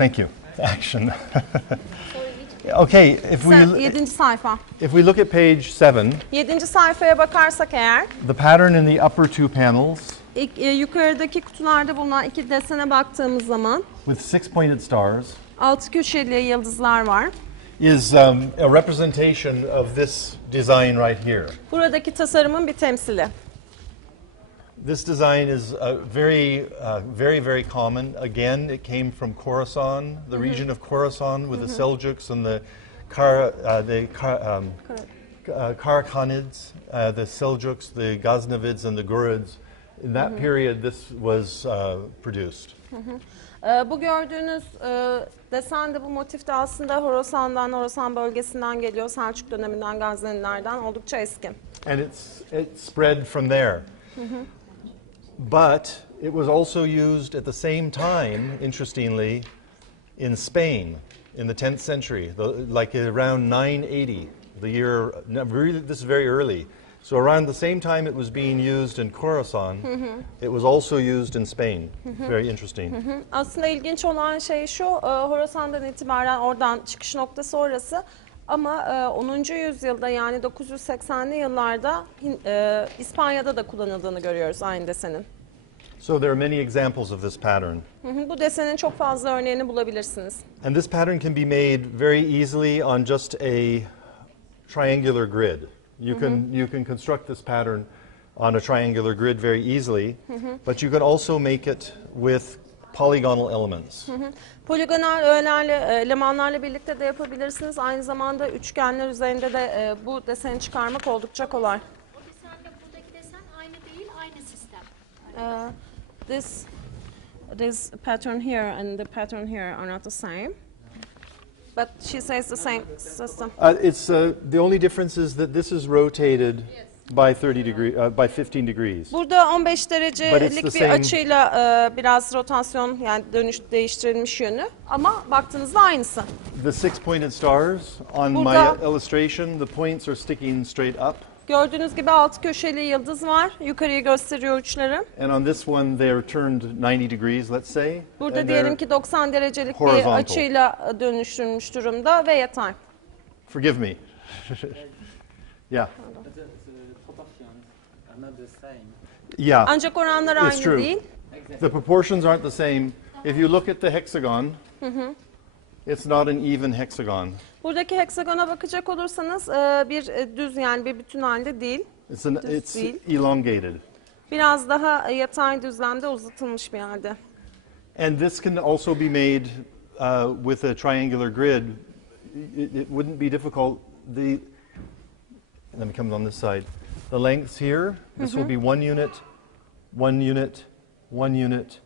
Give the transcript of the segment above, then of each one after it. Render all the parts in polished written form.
Thank you. Action. Okay, Yedinci sayfa. if we look at page 7, Yedinci sayfaya bakarsak eğer, the pattern in the upper two panels yukarıdaki kutularda bulunan iki desene baktığımız zaman with 6-pointed stars 6 köşeli yıldızlar var. is a representation of this design right here. Buradaki tasarımın bir temsili. This design is very common. Again, it came from Khorasan, the region of Khorasan, with the Seljuks and the Karakhanids, the Seljuks, the Ghaznavids, and the Ghurids. In that period, this was produced. Bu gördüğünüz desen de bu motif de aslında Horasan bölgesinden geliyor. Selçuk döneminden, Gaznelilerden oldukça eski. And it spread from there. But it was also used at the same time, interestingly, in Spain in the 10th century, like around 980, the year, really, this is very early. So around the same time it was being used in Khorasan, it was also used in Spain. Very interesting. Aslında ilginç olan şey şu, Horasan'dan itibaren oradan çıkış noktası orası. Ama 10. yüzyılda yani 980'li yıllarda İspanya'da da kullanıldığını görüyoruz aynı desenin. So there are many examples of this pattern. Bu desenin çok fazla örneğini bulabilirsiniz. And this pattern can be made very easily on just a triangular grid. You can construct this pattern on a triangular grid very easily, but you can also make it with polygonal elements. Poligonal elemanlarla birlikte de yapabilirsiniz. Aynı zamanda üçgenler üzerinde de bu deseni çıkarmak oldukça kolay. O desenle buradaki desen aynı değil, aynı sistem. This pattern here and the pattern here are not the same. But she says the same system. The only difference is that this is rotated by 15 degrees. Burada 15 derecelik bir açıyla biraz rotasyon yani değiştirilmiş yönü ama baktığınızda aynısı. The 6-pointed stars on my illustration, the points are sticking straight up. Gördüğünüz gibi 6 köşeli yıldız var. Yukarıyı gösteriyor uçları. And on this one they are turned 90 degrees, let's say. Burada diyelim ki 90 derecelik bir açıyla dönüştürülmüş durumda ve yatay. Forgive me. Yeah. Yeah. Ancak oranlar aynı true. değil. The proportions aren't the same. If you look at the hexagon, it's not an even hexagon. Buradaki heksagona bakacak olursanız bir düz yani bir bütün halde değil. It's elongated. Biraz daha yatay düzlemde uzatılmış bir halde. And this can also be made with a triangular grid. It wouldn't be difficult. Let me come on this side. The lengths here, this will be 1 unit, 1 unit, 1 unit,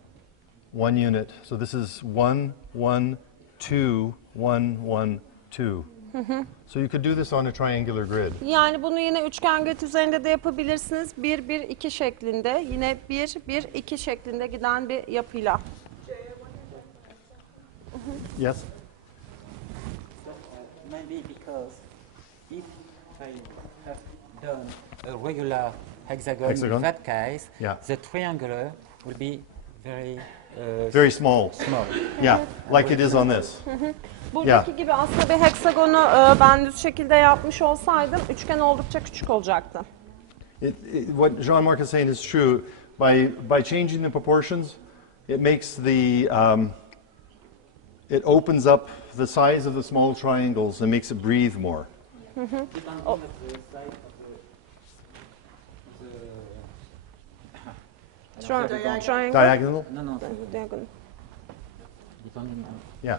1 unit. So this is 1, 1, 2, 1, 1, 2. So you could do this on a triangular grid. Yani bunu yine üçgen grid üzerinde de yapabilirsiniz. 1, 1, 2 şeklinde. Yine 1, 1, 2 şeklinde giden bir yapıyla. Yes? Maybe because if I have done a regular hexagon. In that case, the triangular will be very small. Yeah, like it is on this. Buradaki gibi aslında bir heksagonu ben düz şekilde yapmış olsaydım üçgen oldukça küçük olacaktı. What Jean-Marc is saying is true. By changing the proportions, it makes it opens up the size of the small triangles and makes it breathe more. Diagonal? No. Diagonal. Yeah.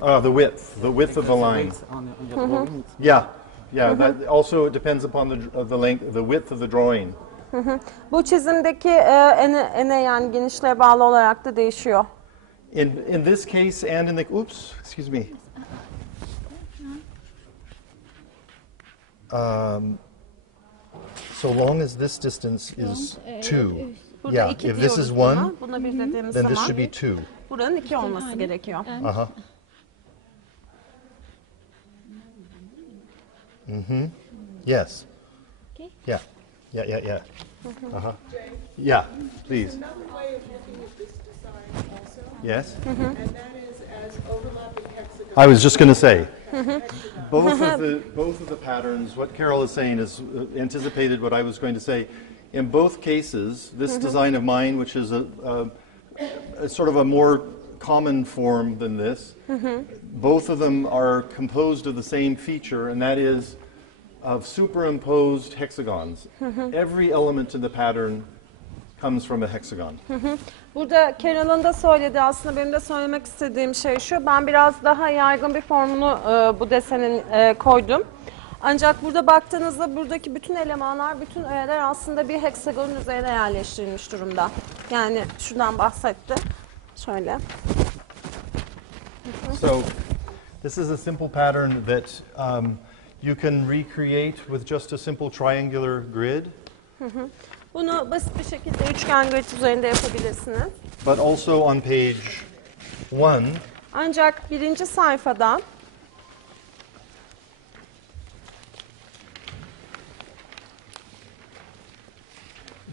The width of the line. Yeah. That also depends upon the length, the width of the drawing. Bu çizimdeki ene yani genişliğe bağlı olarak da değişiyor. In this case and in the excuse me. So long as this distance is 2. Yeah, if this is 1, then this should be 2. Buranın 2 olması gerekiyor. Yes. Okay. Yeah. Yeah, please. Another way of looking at this side also. Yes? And that is as overlapping hexagons. I was just going to say, both of the patterns, what Carol is saying is anticipated what I was going to say. In both cases, this design of mine, which is a sort of a more common form than this, both of them are composed of the same feature, and that is of superimposed hexagons. Every element in the pattern comes from a hexagon. Burada Carol'ın da söylediği, aslında benim de söylemek istediğim şey şu. Ben biraz daha yaygın bir formunu bu desenin koydum. Ancak burada baktığınızda buradaki bütün elemanlar, bütün öğeler aslında bir heksagonun üzerine yerleştirilmiş durumda. Yani şuradan bahsetti. Şöyle. So this is a simple pattern that you can recreate with just a simple triangular grid. Bunu basit bir şekilde üçgen grid üzerinde yapabilirsiniz. But also on page 1, Ancak birinci sayfada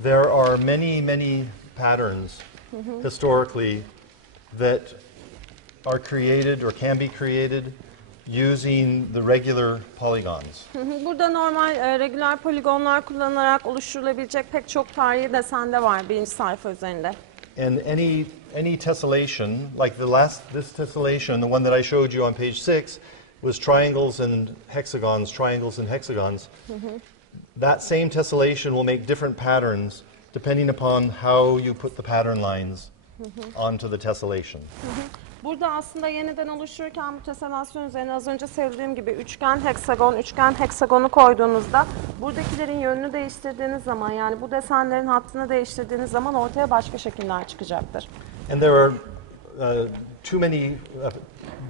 there are many patterns historically that are created or can be created using the regular polygons. burada normal regüler poligonlar kullanılarak oluşturulabilecek pek çok tarihi desen de var birinci sayfa üzerinde. And any tessellation, like this tessellation, the one that I showed you on page 6, was triangles and hexagons, triangles and hexagons. That same tessellation will make different patterns depending upon how you put the pattern lines onto the tessellation. Burada aslında yeniden oluştururken bu teselasyon üzerine az önce söylediğim gibi üçgen heksagonu koyduğunuzda buradakilerin yönünü değiştirdiğiniz zaman, yani bu desenlerin hattını değiştirdiğiniz zaman ortaya başka şekiller çıkacaktır. And there are too many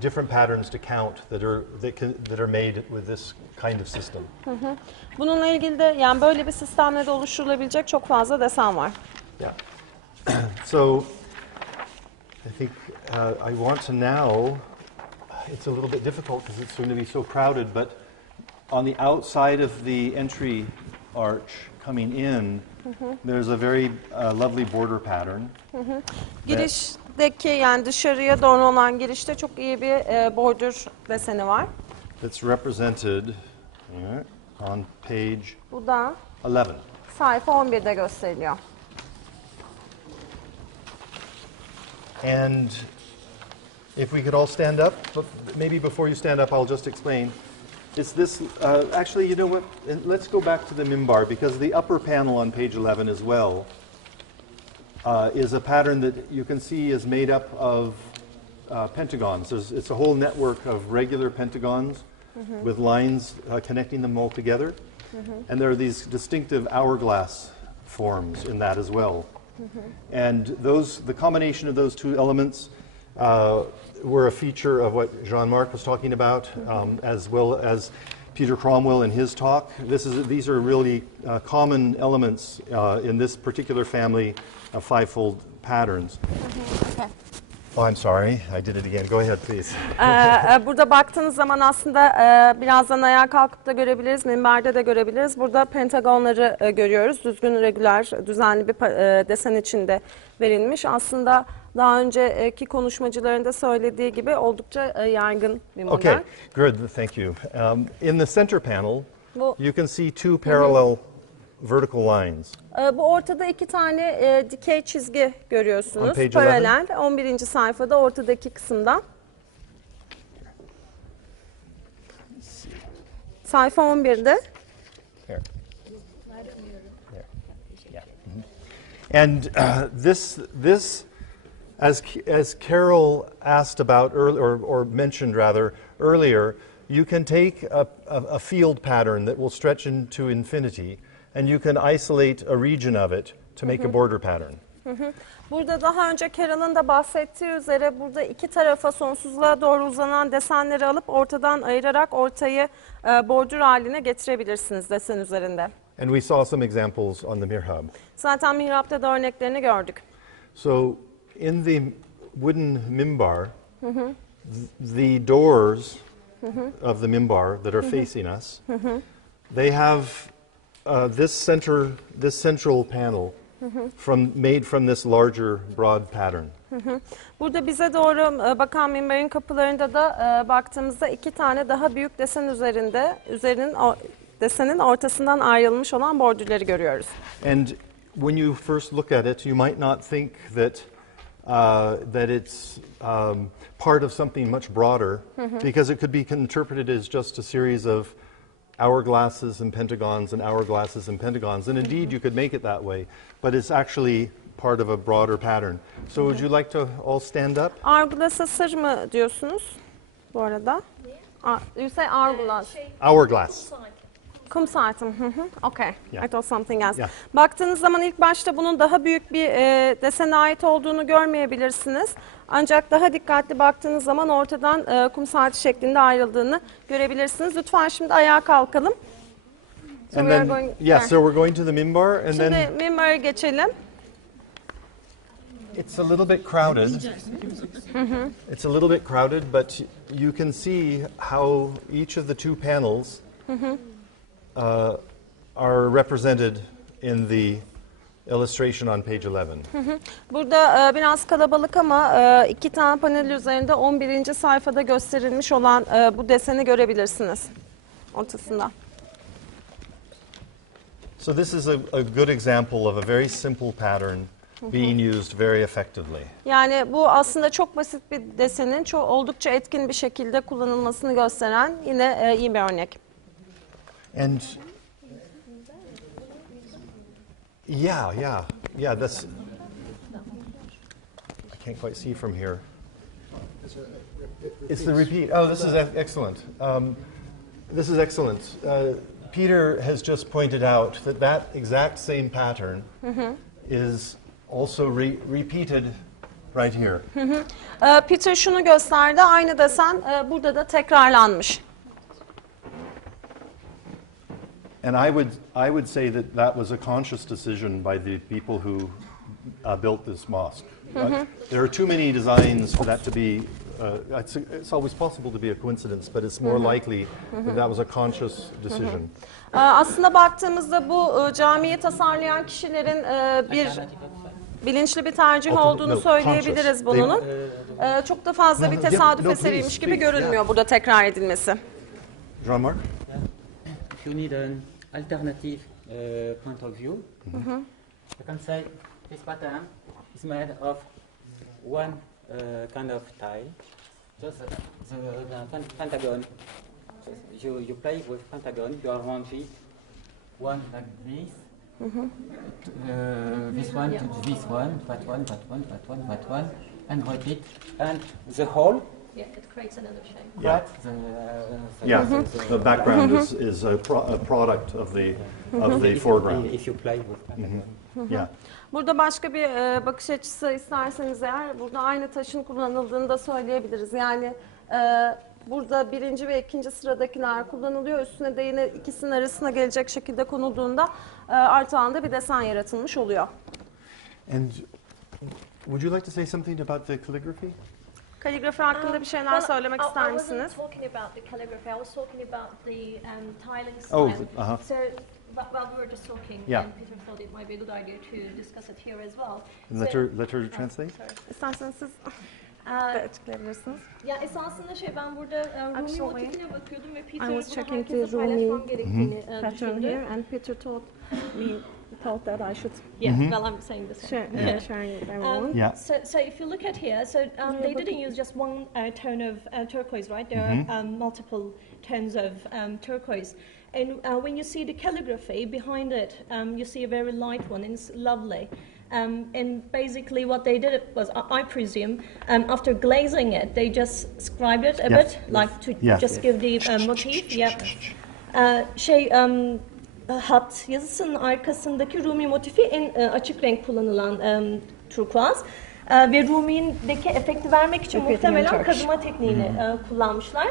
different patterns to count that are made with this kind of system. Bununla ilgili de, yani böyle bir sistemle de oluşturulabilecek çok fazla desen var. Yeah. So I think I want to now, it's a little bit difficult because it's going to be so crowded, but on the outside of the entry arch coming in, there's a very lovely border pattern. Girişteki, yani dışarıya doğru olan girişte çok iyi bir bordür deseni var. It's represented on page Bu da 11. sayfa 11'de gösteriliyor. And if we could all stand up, but maybe before you stand up, I'll just explain. It's this, actually, you know what, let's go back to the mimbar, because the upper panel on page 11 as well is a pattern that you can see is made up of pentagons. It's a whole network of regular pentagons with lines connecting them all together. And there are these distinctive hourglass forms in that as well. And the combination of those two elements were a feature of what Jean-Marc was talking about, as well as Peter Cromwell in his talk. These are really common elements in this particular family of fivefold patterns. Okay. Oh, I'm sorry, I did it again. Go ahead, please. Burada baktığınız zaman aslında birazdan ayağa kalkıp da görebiliriz, minberde de görebiliriz. Burada pentagonları görüyoruz. Düzgün, regüler, düzenli bir desen içinde verilmiş. Aslında daha önceki konuşmacıların da söylediği gibi oldukça yaygın bir model. Okay, good, thank you. In the center panel, you can see two parallel vertical lines. Bu ortada iki tane dikey çizgi görüyorsunuz. On page Paralel. 11. sayfada ortadaki kısımda. Sayfa 11'de. Here. Yeah. And this, as Carol asked about earlier, or mentioned rather earlier, you can take a field pattern that will stretch into infinity, and you can isolate a region of it to make a border pattern. Burada daha önce Carol'ın da bahsettiği üzere burada iki tarafa sonsuzluğa doğru uzanan desenleri alıp ortadan ayırarak ortayı bordür haline getirebilirsiniz desen üzerinde. And we saw some examples on the mihrab. Zaten mihrapta da örneklerini gördük. So in the wooden mimbar, the doors of the mimbar that are facing us, they have this central panel made from this larger, broad pattern. Burada bize doğru bakan minberin kapılarında da baktığımızda iki tane daha büyük desen desenin ortasından ayrılmış olan bordürleri görüyoruz. And when you first look at it, you might not think that it's part of something much broader, because it could be interpreted as just a series of hourglasses and pentagons and hourglasses and pentagons. And indeed, you could make it that way, but it's actually part of a broader pattern. So would you like to all stand up? Hourglass'a sır mı diyorsunuz bu arada? You say hourglass. Hourglass. Kum saati. Okay. Yeah. I thought something else. Yeah. Baktığınız zaman ilk başta bunun daha büyük bir desene ait olduğunu görmeyebilirsiniz. Ancak daha dikkatli baktığınız zaman ortadan kum saati şeklinde ayrıldığını görebilirsiniz. Lütfen şimdi ayağa kalkalım. So And we are then, going yeah, there. so we're going to the minbar, and Şimdi then minbere geçelim. it's a little bit crowded. It's a little bit crowded, but you can see how each of the two panels are represented in the illustration on page 11. Burada biraz kalabalık ama iki tane panel üzerinde 11. sayfada gösterilmiş olan bu deseni görebilirsiniz ortasında. So this is a good example of a very simple pattern being used very effectively. Yani bu aslında çok basit bir desenin oldukça etkin bir şekilde kullanılmasını gösteren yine iyi bir örnek. And yeah, that's, I can't quite see from here. It's the repeat. Oh, this is excellent. This is excellent. Peter has just pointed out that exact same pattern is also repeated right here. Peter şunu gösterdi, aynı desen burada da tekrarlanmış. And I would say that was a conscious decision by the people who built this mosque. There are too many designs for that to be. It's always possible to be a coincidence, but it's more likely that was a conscious decision. Aslında baktığımızda bu camiyi tasarlayan kişilerin bilinçli bir tercih olduğunu söyleyebiliriz bunun. Çok da fazla bir tesadüf eseriymiş gibi görünmüyor burada tekrar edilmesi. Jean-Marc? If you need an alternative point of view, you can say this pattern is made of one kind of tile, just the pentagon. You play with pentagon, you arrange it, one like this, this one to this one, that one, that one, that one, that one, and repeat, and the whole. Yeah, it creates another shape. Yeah. The background is a product of the foreground. If you play with pentagon. Yeah. Burada başka bir bakış açısı isterseniz eğer, burada aynı taşın kullanıldığını da söyleyebiliriz. Yani burada birinci ve ikinci sıradakiler kullanılıyor. Üstüne de yine ikisinin arasına gelecek şekilde konulduğunda artı anda bir desen yaratılmış oluyor. And would you like to say something about the calligraphy? Kaligrafi hakkında bir şeyler söylemek ister I misiniz? wasn't talking about the calligraphy. I was talking about the tiling style. Oh, So, while we were just talking, Yeah. and Peter thought it might be a good idea to discuss it here as well. Let her translate. Sorry. İsterseniz siz de açıklayabilirsiniz. Ya esasında ben burada Rumi Actually, motifine bakıyordum ve Peter I was bunu checking herkese the Rumi paylaşmam gerektiğini pattern düşündü. here, and Peter told that I should Yeah, well, I'm saying this. share it with everyone. Yeah. So if you look at here, they didn't use just one tone of turquoise, right? There are multiple tones of turquoise. And when you see the calligraphy behind it, you see a very light one, and it's lovely. And basically what they did was, I presume, after glazing it, they just scribed it a bit, like to just give the motif. Yeah. Hat yazısının arkasındaki Rumi motifi en açık renk kullanılan turkuaz. Ve Rumi'deki efekti vermek için muhtemelen kazıma tekniğini kullanmışlar.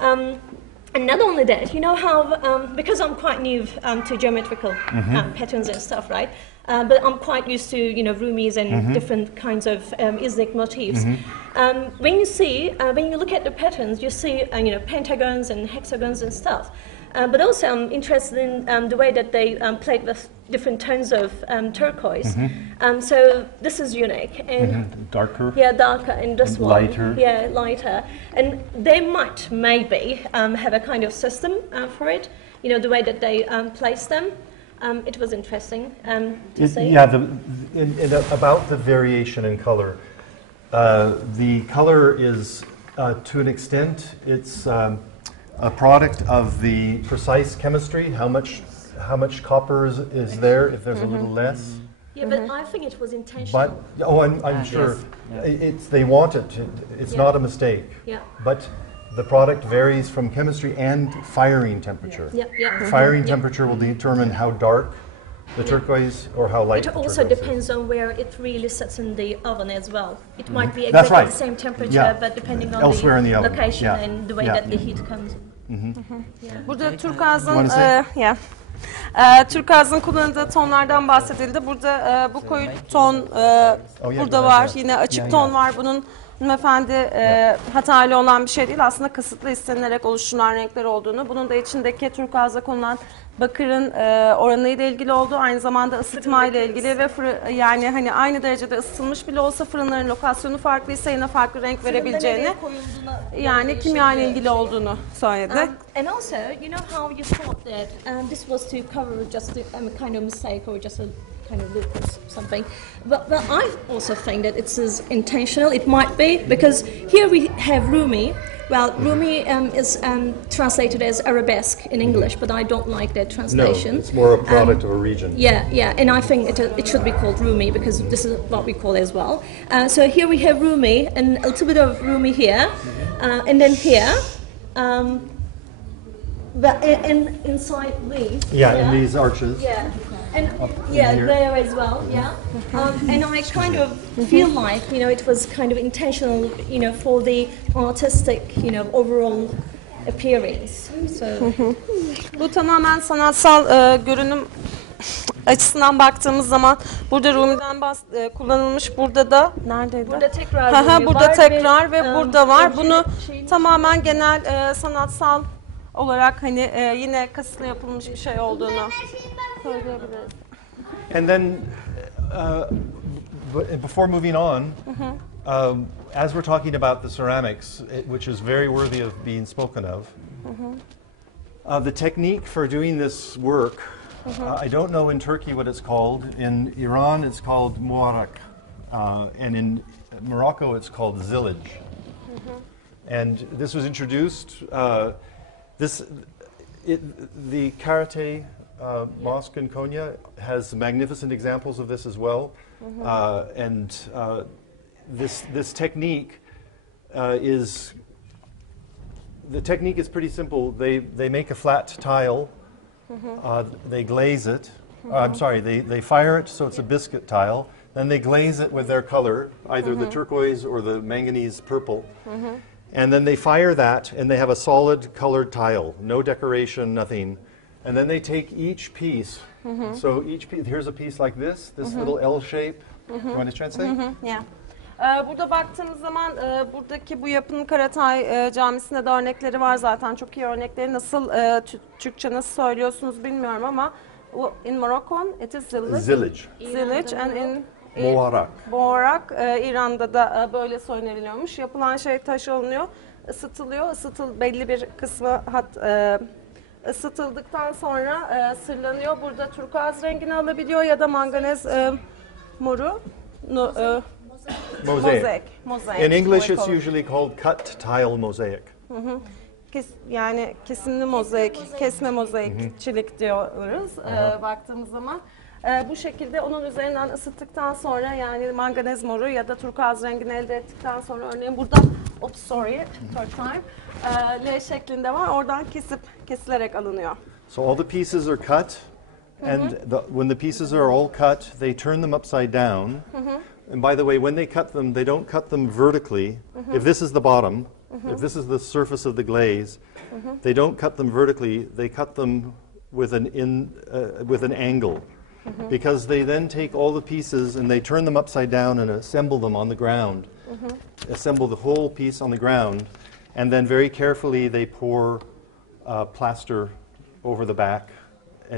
And not only that, you know how, because I'm quite new to geometrical patterns and stuff, right? But I'm quite used to, Rumis and different kinds of Iznik motifs. When you look at the patterns, you see, pentagons and hexagons and stuff. But also I'm interested in the way that they played with different tones of turquoise. So this is unique. And Darker? yeah, darker, and this And one. lighter. Yeah, lighter. And they might maybe have a kind of system for it, you know, the way that they place them. It was interesting to see. Yeah, about the variation in color. The color is, to an extent, it's a product of the precise chemistry, how much copper is there, if there's a little less. Yeah, but I think it was intentional. But, I'm sure. Yes. They want it to, it's not a mistake. Yeah. But the product varies from chemistry and firing temperature. Yeah. Firing temperature will determine how dark the turquoise or how light It the also turquoise depends on where it really sits in the oven as well. It might be That's exactly right. the same temperature, Yeah. but depending on Elsewhere in the the oven. location Yeah. and the way Yeah. that the heat comes. Burada turkuazın Wanna say? turkuazın kullanıldığı tonlardan bahsedildi. Burada bu koyu ton burada var. Yine açık ton var. Bunun hanımefendi hatalı olan bir şey değil. Aslında kasıtlı istenilerek oluşturulan renkler olduğunu. Bunun da içindeki turkuazda konulan bakırın oranıyla ilgili olduğu, aynı zamanda ısıtmayla ilgili ve yani hani aynı derecede ısıtılmış bile olsa fırınların lokasyonu farklıysa yine farklı renk verebileceğini, yani kimya ile ilgili olduğunu söyledi. And also, you know how you thought that this was to cover just a kind of mistake or just a kind of loop or something. But I also think that it is intentional. It might be, because here we have Rumi. Well, Rumi is translated as arabesque in English, but I don't like that translation. No, it's more a product of a region. Yeah, and I think it should be called Rumi, because this is what we call as well. So here we have Rumi, and a little bit of Rumi here, and then here. But inside these. Yeah, in these arches. Yeah. And here. there as well, yeah. And I kind of feel like, you know, it was kind of intentional, you know, for the artistic, you know, overall appearance. So Bu tamamen sanatsal görünüm açısından baktığımız zaman burada Rumi'den kullanılmış, burada da neredeydi? burada tekrar Rumi Burada var tekrar ve burada var. önce Bunu şeyin- tamamen genel sanatsal olarak hani yine kasıtlı yapılmış bir şey olduğunu söyleyebiliriz. And then, before moving on, as we're talking about the ceramics, which is very worthy of being spoken of, the technique for doing this work, I don't know in Turkey what it's called. In Iran, it's called muarak, and in Morocco, it's called zillage. And this was introduced. The Karate mosque in Konya has magnificent examples of this as well. And this technique is pretty simple. They make a flat tile. They glaze it. I'm sorry. They fire it so it's a biscuit tile. Then they glaze it with their color, either the turquoise or the manganese purple. And then they fire that, and they have a solid colored tile, no decoration, nothing. And then they take each piece. So each piece, here's a piece like this little L shape. You want to translate? Yeah. Burada baktığımız zaman buradaki bu yapının Karatay Camisi'nde de örnekleri var zaten. Çok iyi örnekleri. Nasıl Türkçe nasıl söylüyorsunuz bilmiyorum ama in Morocco it is zillage. Zillage and in Muarak. İran'da da böyle söyleniliyormuş. Yapılan şey taş alınıyor, ısıtılıyor. Belli bir kısmı ısıtıldıktan sonra sırlanıyor. Burada turkuaz rengini alabiliyor ya da manganez moru. Mosaic. Mosaic. In English, it's usually called cut tile mosaic. Yani kesimli mozaik, kesme mozaikçilik diyoruz baktığımız zaman. Bu şekilde onun üzerinden ısıttıktan sonra, yani manganez moru ya da turkuaz rengini elde ettikten sonra, örneğin burada third time, L şeklinde var. Oradan kesilerek alınıyor. So all the pieces are cut, and when the pieces are all cut, they turn them upside down. And by the way, when they cut them, they don't cut them vertically. If this is the bottom, if this is the surface of the glaze, they don't cut them vertically. They cut them with an angle, because they then take all the pieces and they turn them upside down and assemble them on the ground. Assemble the whole piece on the ground, and then very carefully they pour plaster over the back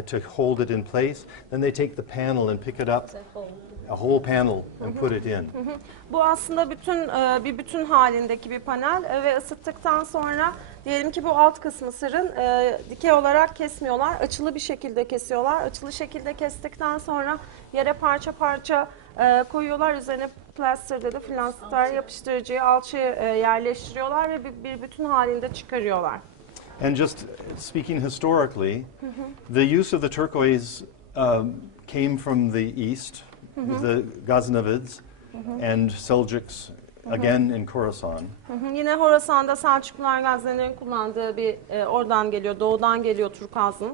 to hold it in place. Then they take the panel and pick it up, a whole panel, and put it in. Bu aslında bir bütün halindeki bir panel ve ısıttıktan sonra diyelim ki bu alt kısmı sırın dikey olarak kesmiyorlar, açılı bir şekilde kesiyorlar. Açılı şekilde kestikten sonra yere parça parça koyuyorlar. Üzerine plaster dedi, flanster yapıştırıcıyı, alçıyı yerleştiriyorlar ve bir bütün halinde çıkarıyorlar. And just speaking historically, the use of the turquoise came from the east, the Ghaznavids and Seljuks, again in Khorasan. Yine Horasan'da Selçuklular, Gaznelilerin kullandığı oradan geliyor, doğudan geliyor turkuazın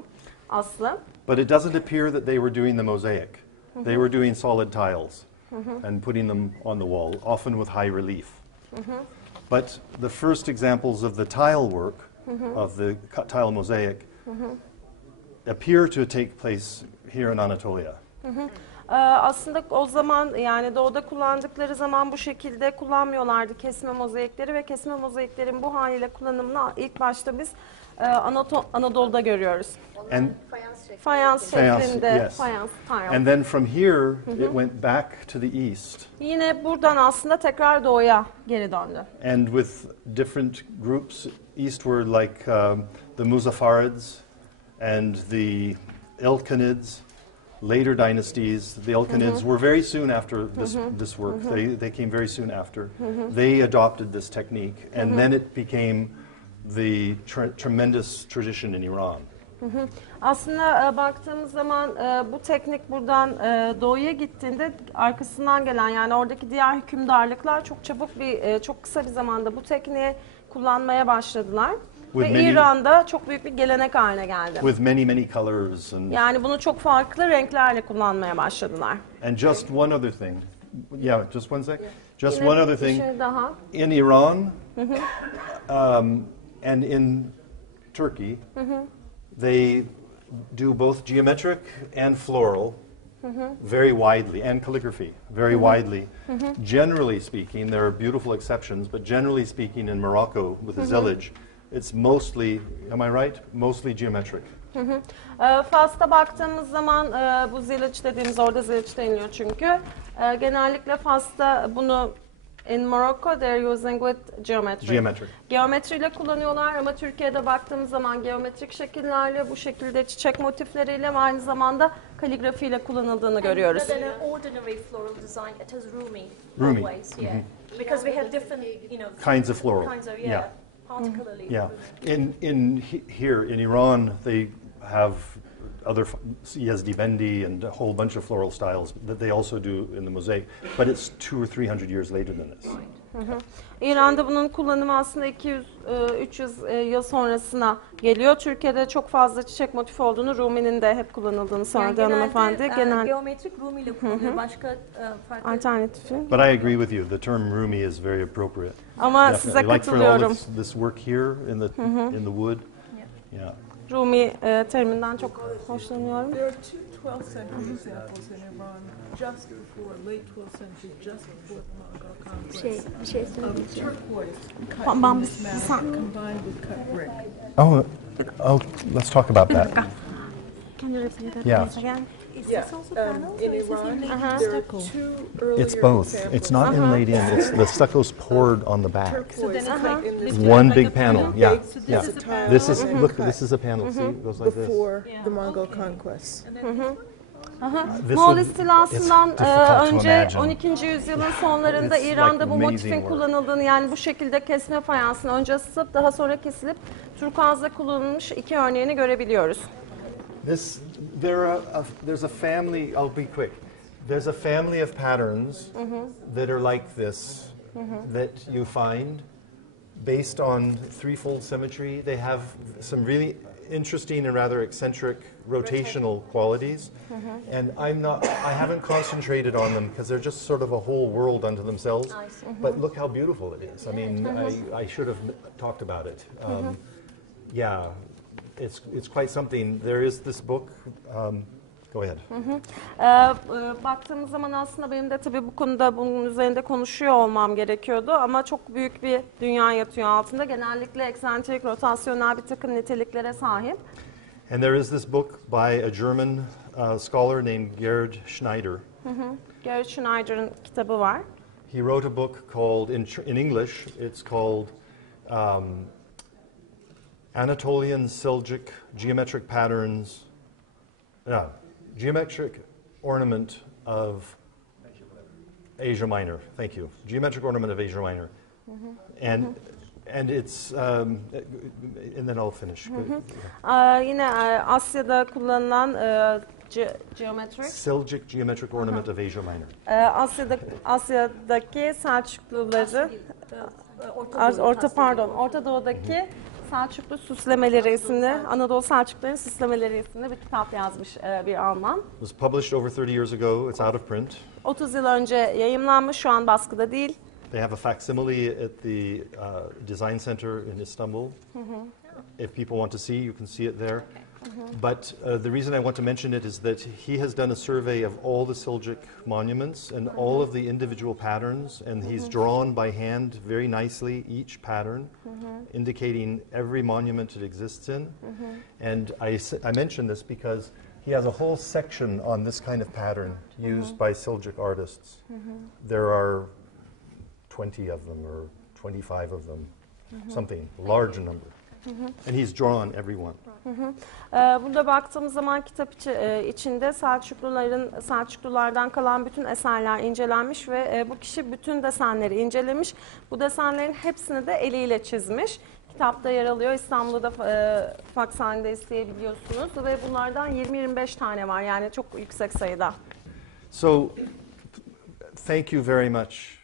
aslı. But it doesn't appear that they were doing the mosaic. They were doing solid tiles and putting them on the wall, often with high relief. But the first examples of the tile work, of the tile mosaic, appear to take place here in Anatolia. Aslında o zaman yani doğuda kullandıkları zaman bu şekilde kullanmıyorlardı kesme mozaikleri ve kesme mozaiklerin bu haliyle kullanımını ilk başta biz Anadolu'da görüyoruz. And Fayans şeklinde, yes. fayans tile. And then from here, it went back to the east. Yine buradan aslında tekrar doğuya geri döndü. And with different groups eastward, like the Muzaffarids and the Elkinids, later dynasties. The Elkinids were very soon after this work. They came very soon after. They adopted this technique, and then it became the tremendous tradition in Iran. Aslında baktığımız zaman bu teknik buradan doğuya gittiğinde arkasından gelen yani oradaki diğer hükümdarlıklar çok çabuk çok kısa bir zamanda bu tekniği kullanmaya başladılar. Ve İran'da çok büyük bir gelenek haline geldi. With many colors and yani bunu çok farklı renklerle kullanmaya başladılar. And just one other thing. Yeah, just one sec. Just Yine one other thing. şey daha. In Iran and in Turkey, they do both geometric and floral very widely, and calligraphy very widely. Generally speaking, there are beautiful exceptions, but generally speaking in Morocco with the zillage, it's mostly, am I right? Mostly geometric. Fas'ta baktığımız zaman bu zillage dediğimiz orada zillage deniliyor çünkü. Genellikle Fas'ta bunu in Morocco they're using with geometry. Geometriyle kullanıyorlar ama Türkiye'de baktığımız zaman geometrik şekillerle bu şekilde çiçek motifleriyle ve aynı zamanda kaligrafiyle kullanıldığını görüyoruz. Rather than ordinary floral design, it has Rumi. always, yeah. Because we have different, Kinds of floral. kinds of, Yeah. particularly. Yeah. Here in Iran, they have other Yazdi Bendi and a whole bunch of floral styles that they also do in the mosaic, but it's 200 or 300 years later than this. İran'da bunun kullanımı aslında 200-300 yıl sonrasına geliyor. Türkiye'de çok fazla çiçek motifi olduğunu, Rumi'nin de hep kullanıldığını söyledi hanımefendi. Geometrik Rumi ile kullanılıyor. Başka farklı Alternatifi. But I agree with you. The term Rumi is very appropriate. Ama Definitely. size Like for all katılıyorum. this work here in the wood. Yeah. Rumi teriminden çok hoşlanıyorum. There are two 12th century examples in Iran just before, late 12th century, just before the Mongol conquest. bir şey söyleyeceğim. Turquoise cut Bam- in this manner combined with cut brick. Oh, let's talk about that. Can you repeat that Yeah. once again? Yeah, in Iran, there are two earlier It's both. examples. It's not inlaid in. It's the stucco's poured on the back. Turquoise cut in this One big panel. Yeah. Yeah. is a tile This is and look. cut This is a panel. See, it goes like this. before the Mongol conquest. This Moğol would- istilasından it's difficult to önce imagine. 12. yüzyılın sonlarında It's İran'da like bu amazing motifin work. kullanıldığını yani bu şekilde kesme fayansını önce ısıtıp daha sonra kesilip turkuazda kullanılmış iki örneğini görebiliyoruz. There's a family. I'll be quick. There's a family of patterns that are like this that you find based on threefold symmetry. They have some really interesting and rather eccentric rotational qualities, and I haven't concentrated on them because they're just sort of a whole world unto themselves. But look how beautiful it is. I mean, I should have talked about it. Yeah, it's quite something. There is this book. Go ahead. Baktığımız zaman aslında benim de tabii bu konuda bunun üzerinde konuşuyor olmam gerekiyordu ama çok büyük bir dünya yatıyor altında. Genellikle eksantrik, rotasyonel bir takım niteliklere sahip. And there is this book by a German scholar named Gerd Schneider. Gerd Schneider'ın kitabı var. He wrote a book called, in English, it's called Anatolian Seljuk Geometric Patterns, Geometric Ornament of Asia Minor. Thank you. Geometric Ornament of Asia Minor. And it's, and then I'll finish. Yine Asya'da kullanılan geometrik. Seljuk Geometric Ornament of Asia Minor. Asya'daki Selçukluları, Orta Doğu'daki Selçuklu süslemeleri isimli, Anadolu Selçukluların süslemeleri isimli bir kitap yazmış bir Alman. It was published over 30 years ago. It's out of print. 30 yıl önce yayımlanmış, şu an baskıda değil. They have a facsimile at the Design Center in Istanbul. If people want to see, you can see it there. But the reason I want to mention it is that he has done a survey of all the Seljuk monuments and all of the individual patterns, and he's drawn by hand very nicely each pattern, indicating every monument it exists in. And I mention this because he has a whole section on this kind of pattern used by Seljuk artists. There are 20 of them or 25 of them, something, large number. And he's drawn every one. Burada baktığımız zaman kitap içinde Selçuklulardan kalan bütün eserler incelenmiş ve bu kişi bütün desenleri incelemiş. Bu desenlerin hepsini de eliyle çizmiş. Kitapta yer alıyor. İstanbul'da faks halinde isteyebiliyorsunuz ve bunlardan 20-25 tane var. Yani çok yüksek sayıda. So, thank you very much